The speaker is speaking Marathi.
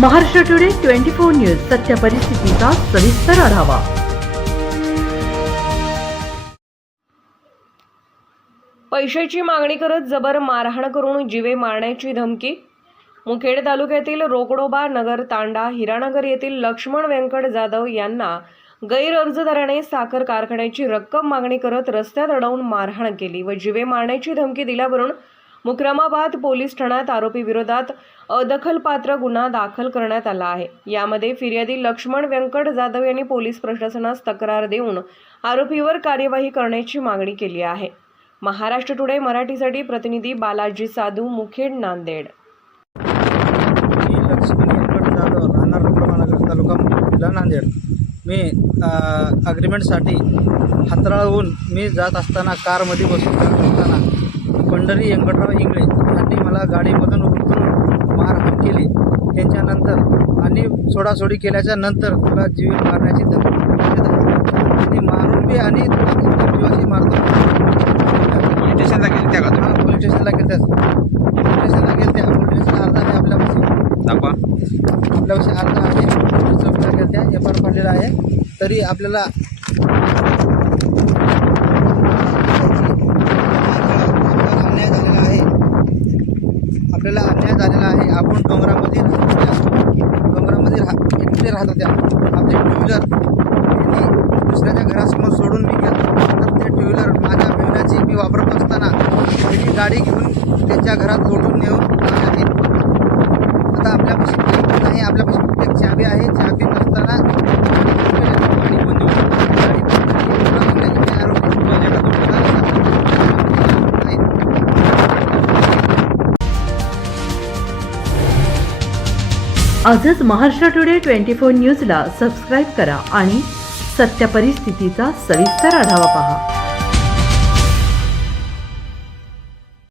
महाराष्ट्र टुडे 24 न्यूज सत्य परिस्थितीचा सविस्तर आढावा। पैशाची मागणी करत जबर मारहाण करून जीवे मारण्याची धमकी। मुखेड तालुक्यातील रोकडोबा नगर तांडा हिरानगर येथील लक्ष्मण व्यंकट जाधव यांना गैर अर्जदाराने साखर कारखान्याची रक्कम मागणी करत रस्त्यात अडवून मारहाण केली व जीवे मारण्याची धमकी दिल्यावरून मुक्रमाबाद पोलीस ठाण्यात आरोपी विरोधात अदखलपात्र गुन्हा दाखल करण्यात आला आहे। यामध्ये फिर्यादी लक्ष्मण व्यंकट जाधव यांनी पोलीस प्रशासनास तक्रार देऊन आरोपीवर कार्यवाही करण्याची मागणी केली आहे। महाराष्ट्र टुडे मराठीसाठी प्रतिनिधी बालाजी साधू, मुखेड, नांदेड। लक्ष्मण व्यंकट जाधव, राहणार रोकडोबा तालुका जिल्हा नांदेड। मी अग्रीमेंटसाठी हातराळहून मी जात असताना कारमध्ये बसून जात असताना पंढरी व्यंकटराव इंगळे यांनी मला गाडीमधून उतरून मारहाण केली। त्यांच्यानंतर आणि सोडासोडी केल्याच्या नंतर तुला जीव मारण्याची धमकी मारून बी आणि जीवाशी मारतो। पोलीस स्टेशनला गेले त्या का? पोलीस स्टेशनला गेले त्या पोलीस स्टेशनला अर्ज आहे आपल्यापाशी दाखवा। आपल्यापाशी अर्ज आहे, चौकीला गेल्या एफआर पडलेला आहे। तरी आपल्याला अन्याय झालेला आहे। आपण डोंगरामध्ये एकटे राहत होत्या। आपले टू व्हीलर दुसऱ्याच्या घरासमोर सोडून मी गेलो, तर ते टू व्हीलर माझ्या मेहनाची मी वापरत असताना त्यांनी गाडी घेऊन त्यांच्या घरात ओढून नेऊन आले आहेत। आता आपल्यापाशी नाही, आपल्यापाशी फक्त एक चाबी आहे। चाबी नसताना गाडी बंद होऊन आजच महाराष्ट्र टुडे 24 न्यूजला सबस्क्राईब करा आणि सत्य परिस्थितीचा सविस्तर आढावा पहा।